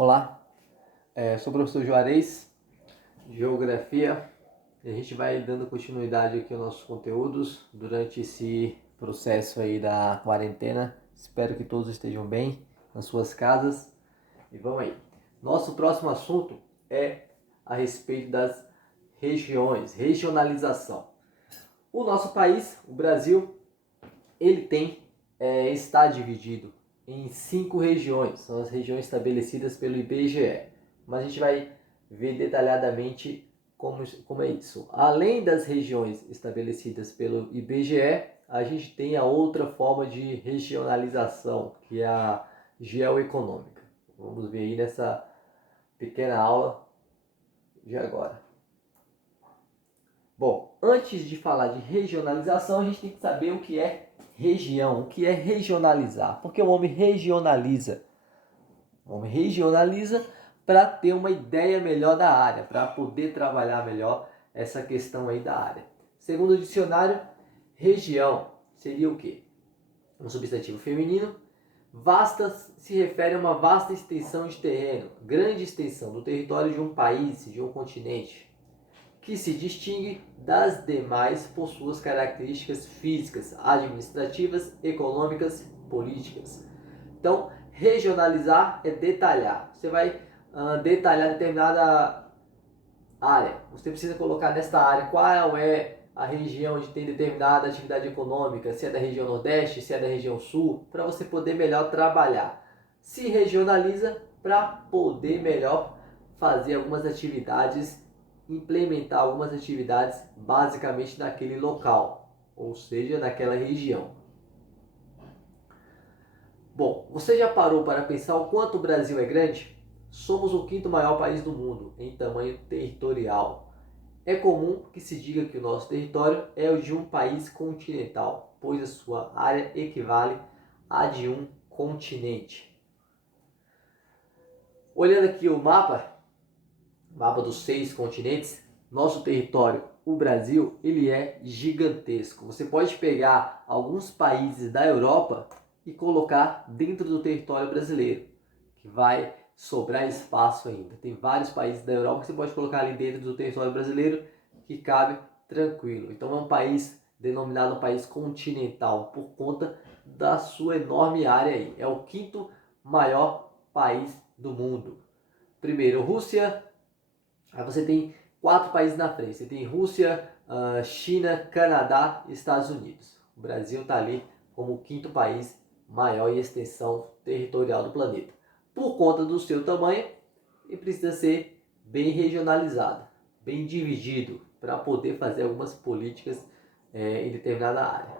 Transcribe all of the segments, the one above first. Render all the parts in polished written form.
Olá, sou o professor Juarez, de Geografia, e a gente vai dando continuidade aqui aos nossos conteúdos durante esse processo aí da quarentena. Espero que todos estejam bem nas suas casas e vamos aí. Nosso próximo assunto é a respeito das regiões, regionalização. O nosso país, o Brasil, ele está dividido em 5 regiões, são as regiões estabelecidas pelo IBGE, mas a gente vai ver detalhadamente como é isso. Além das regiões estabelecidas pelo IBGE, a gente tem a outra forma de regionalização, que é a geoeconômica. Vamos ver aí nessa pequena aula de agora. Bom, antes de falar de regionalização, a gente tem que saber o que é região, o que é regionalizar. Porque o homem regionaliza. O homem regionaliza para ter uma ideia melhor da área, para poder trabalhar melhor essa questão aí da área. Segundo o dicionário, região seria o quê? Um substantivo feminino. Vasta se refere a uma vasta extensão de terreno, grande extensão do território de um país, de um continente, que se distingue das demais por suas características físicas, administrativas, econômicas, políticas. Então, regionalizar é detalhar. Você vai detalhar determinada área. Você precisa colocar nesta área qual é a região onde tem determinada atividade econômica, se é da região Nordeste, se é da região Sul, para você poder melhor trabalhar. Se regionaliza para poder melhor fazer algumas atividades, implementar algumas atividades basicamente naquele local, ou seja, naquela região. Bom, você já parou para pensar o quanto o Brasil é grande? Somos o quinto maior país do mundo em tamanho territorial. É comum que se diga que o nosso território é o de um país continental, pois a sua área equivale à de um continente. Olhando aqui o mapa dos 6 continentes, nosso território, o Brasil, ele é gigantesco. Você pode pegar alguns países da Europa e colocar dentro do território brasileiro, que vai sobrar espaço ainda. Tem vários países da Europa que você pode colocar ali dentro do território brasileiro que cabe tranquilo. Então é um país denominado um país continental por conta da sua enorme área aí. É o quinto maior país do mundo. Primeiro, Rússia. Aí você tem 4 países na frente. Você tem Rússia, China, Canadá e Estados Unidos. O Brasil está ali como o quinto país maior em extensão territorial do planeta. Por conta do seu tamanho, ele precisa ser bem regionalizado, bem dividido, para poder fazer algumas políticas em determinada área.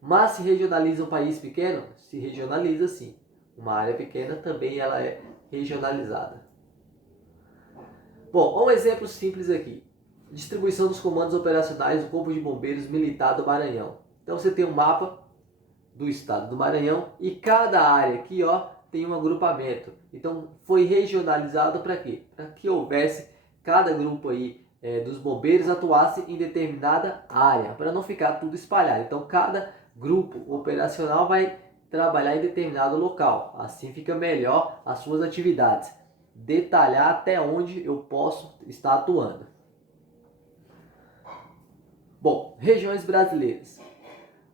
Mas se regionaliza um país pequeno? Se regionaliza sim. Uma área pequena também ela é regionalizada. Bom, um exemplo simples aqui. Distribuição dos comandos operacionais do Corpo de Bombeiros Militar do Maranhão. Então você tem um mapa do estado do Maranhão e cada área aqui tem um agrupamento. Então foi regionalizado para quê? Para que houvesse cada grupo aí dos bombeiros atuasse em determinada área, para não ficar tudo espalhado. Então cada grupo operacional vai trabalhar em determinado local. Assim fica melhor as suas atividades. Detalhar até onde eu posso estar atuando. Bom, regiões brasileiras.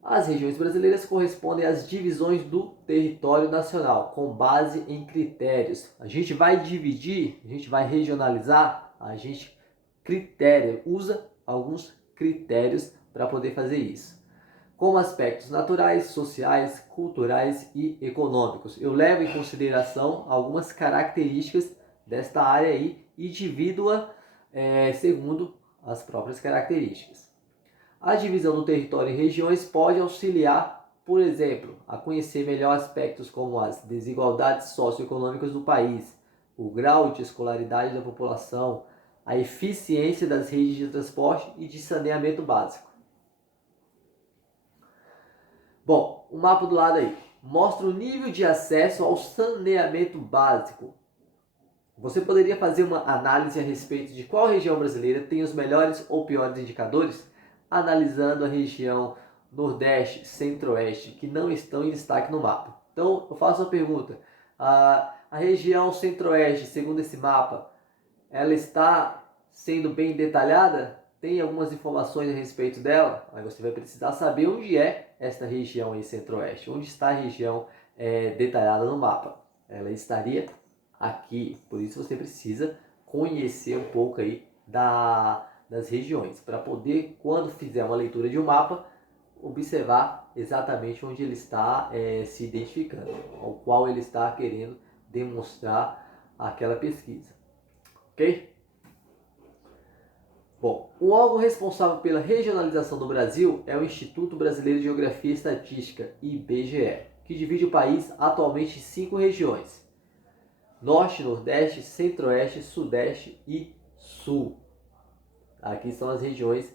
As regiões brasileiras correspondem às divisões do território nacional, com base em critérios. A gente vai dividir, a gente vai regionalizar, a gente usa alguns critérios para poder fazer isso. Como aspectos naturais, sociais, culturais e econômicos. Eu levo em consideração algumas características desta área aí e divido-a segundo as próprias características. A divisão do território em regiões pode auxiliar, por exemplo, a conhecer melhor aspectos como as desigualdades socioeconômicas do país, o grau de escolaridade da população, a eficiência das redes de transporte e de saneamento básico. Bom, o mapa do lado aí mostra o nível de acesso ao saneamento básico. Você poderia fazer uma análise a respeito de qual região brasileira tem os melhores ou piores indicadores? Analisando a região Nordeste, Centro-Oeste, que não estão em destaque no mapa. Então, eu faço uma pergunta. A região centro-oeste, segundo esse mapa, ela está sendo bem detalhada? Tem algumas informações a respeito dela? Aí você vai precisar saber onde é esta região aí centro-oeste. Onde está a região detalhada no mapa? Ela estaria aqui. Por isso você precisa conhecer um pouco aí das regiões. Para poder, quando fizer uma leitura de um mapa, observar exatamente onde ele está se identificando, ao qual ele está querendo demonstrar aquela pesquisa. Ok? Bom, o órgão responsável pela regionalização do Brasil é o Instituto Brasileiro de Geografia e Estatística, IBGE, que divide o país atualmente em 5 regiões: Norte, Nordeste, Centro-Oeste, Sudeste e Sul. Aqui são as regiões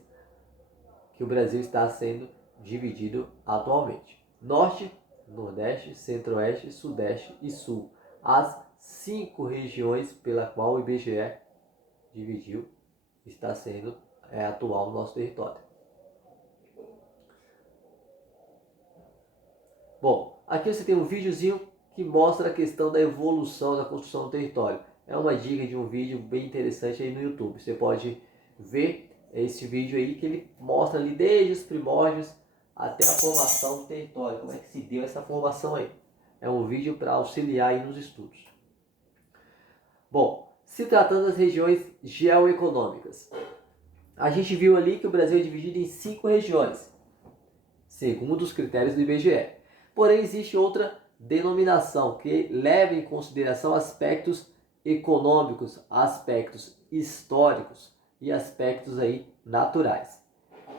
que o Brasil está sendo dividido atualmente: Norte, Nordeste, Centro-Oeste, Sudeste e Sul. As 5 regiões pela qual o IBGE dividiu está sendo atual no nosso território. Bom, aqui você tem um videozinho que mostra a questão da evolução da construção do território. É uma dica de um vídeo bem interessante aí no YouTube. Você pode ver esse vídeo aí que ele mostra ali desde os primórdios até a formação do território. Como é que se deu essa formação aí? É um vídeo para auxiliar aí nos estudos. Bom, se tratando das regiões geoeconômicas, a gente viu ali que o Brasil é dividido em 5 regiões, segundo os critérios do IBGE. Porém, existe outra denominação que leva em consideração aspectos econômicos, aspectos históricos e aspectos aí naturais.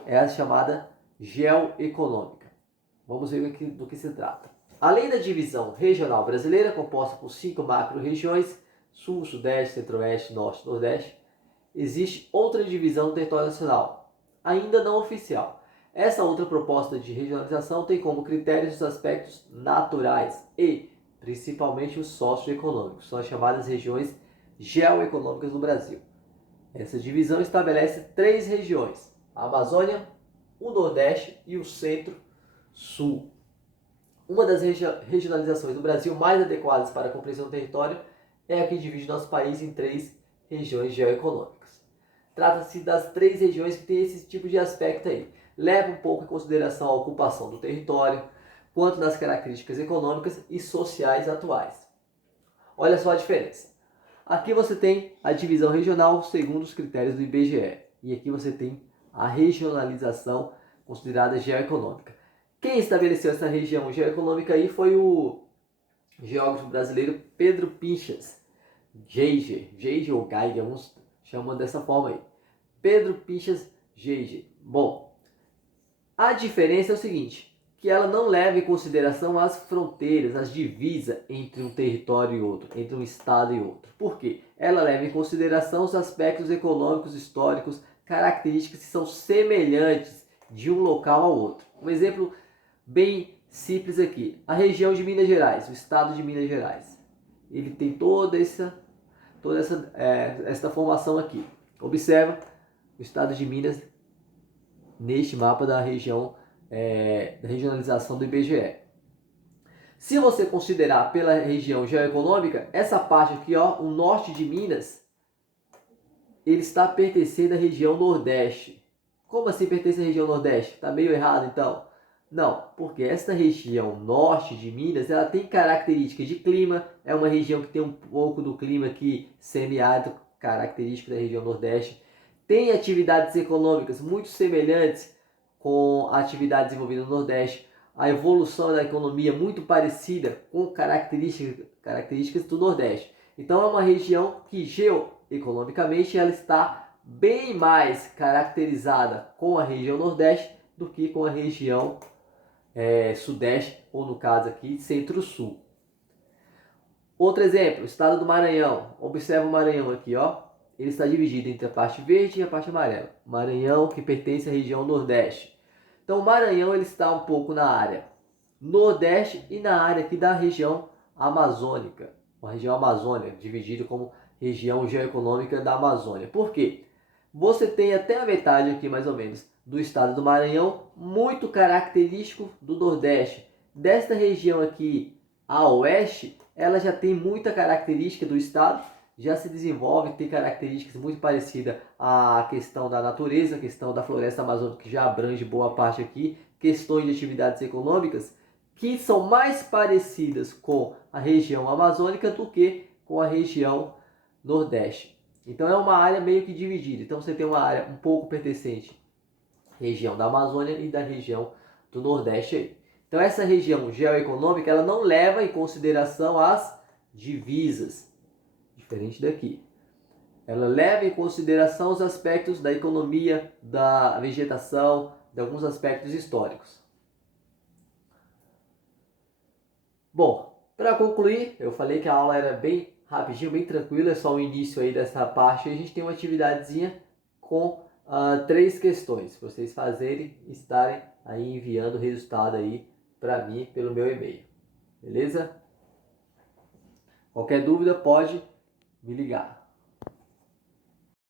É a chamada geoeconômica. Vamos ver do que se trata. Além da divisão regional brasileira, composta por 5 macro-regiões, Sul, Sudeste, Centro-Oeste, Norte e Nordeste, existe outra divisão do território nacional, ainda não oficial. Essa outra proposta de regionalização tem como critérios os aspectos naturais e, principalmente, os socioeconômicos. São as chamadas regiões geoeconômicas do Brasil. Essa divisão estabelece 3 regiões: a Amazônia, o Nordeste e o Centro-Sul. Uma das regionalizações do Brasil mais adequadas para a compreensão do território é a que divide nosso país em 3 regiões geoeconômicas. Trata-se das 3 regiões que têm esse tipo de aspecto aí. Leva um pouco em consideração a ocupação do território, quanto nas características econômicas e sociais atuais. Olha só a diferença. Aqui você tem a divisão regional segundo os critérios do IBGE. E aqui você tem a regionalização considerada geoeconômica. Quem estabeleceu essa região geoeconômica aí foi o geógrafo brasileiro Pedro Pinchas. Geiger ou Geiger, alguns chamam dessa forma aí. Pedro Pinchas Geiger. Bom, a diferença é o seguinte, que ela não leva em consideração as fronteiras, as divisas entre um território e outro, entre um estado e outro. Por quê? Ela leva em consideração os aspectos econômicos, históricos, características que são semelhantes de um local ao outro. Um exemplo bem simples aqui: a região de Minas Gerais, o estado de Minas Gerais. Ele tem toda essa formação aqui. Observa o estado de Minas neste mapa da região da regionalização do IBGE. Se você considerar pela região geoeconômica, essa parte aqui, ó, o norte de Minas, ele está pertencendo à região Nordeste. Como assim pertence à região Nordeste? Está meio errado então? Não, porque esta região norte de Minas, ela tem características de clima, é uma região que tem um pouco do clima aqui semiárido, característico da região Nordeste. Tem atividades econômicas muito semelhantes com a atividade desenvolvida no Nordeste. A evolução da economia muito parecida com características do Nordeste. Então é uma região que geoeconomicamente ela está bem mais caracterizada com a região Nordeste do que com a região Sudeste, ou no caso aqui, Centro-Sul. Outro exemplo, o estado do Maranhão. Observa o Maranhão aqui, ó. Ele está dividido entre a parte verde e a parte amarela. Maranhão, que pertence à região Nordeste. Então o Maranhão ele está um pouco na área Nordeste e na área aqui da região amazônica. A região Amazônia, dividida como região geoeconômica da Amazônia. Por quê? Você tem até a metade aqui, mais ou menos, do estado do Maranhão, muito característico do Nordeste. Desta região aqui a oeste ela já tem muita característica do estado, já se desenvolve, tem características muito parecidas à questão da natureza, a questão da floresta amazônica, que já abrange boa parte aqui, questões de atividades econômicas, que são mais parecidas com a região amazônica do que com a região nordeste. Então é uma área meio que dividida. Então você tem uma área um pouco pertencente à região da Amazônia e da região do Nordeste aí. Então essa região geoeconômica ela não leva em consideração as divisas, diferente daqui. Ela leva em consideração os aspectos da economia, da vegetação, de alguns aspectos históricos. Bom, para concluir, eu falei que a aula era bem rapidinho, bem tranquila, é só o início aí dessa parte. A gente tem uma atividadezinha com 3 questões para vocês fazerem, estarem aí enviando o resultado aí para mim pelo meu e-mail. Beleza? Qualquer dúvida pode me ligar.